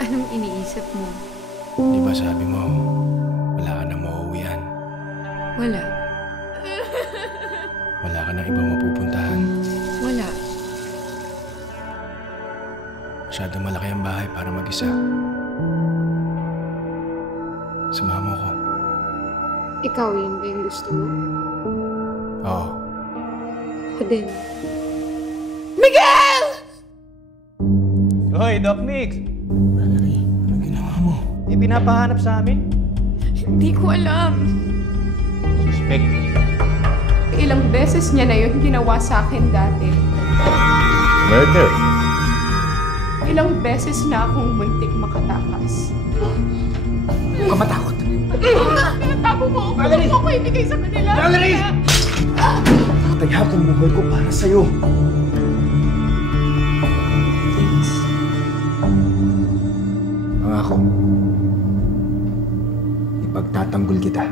Anong iniisip mo? Di ba sabi mo, wala ka nang mauuwian? Wala. Wala ka nang ibang mapupuntahan? Wala. Masyadong malaki ang bahay para mag-isa. Samahan mo ko. Ikaw yun ba yung gusto mo? Oo. Ako din. Miguel! Hoy, Doc Mix! Valerie, anong ginawa mo? Di pinapahanap sa amin? Hindi ko alam. Suspect. Ilang beses niya na yun ginawa sa akin dati. Murder. Ilang beses na akong muntik makatakas. Huwag ka matakot. Pinatago mo ako. Valerie! Huwag mo ko ibigay sa kanila. Valerie! Tataya kong buhay ko para sa'yo. Please. Pangako, ipagtatanggol kita.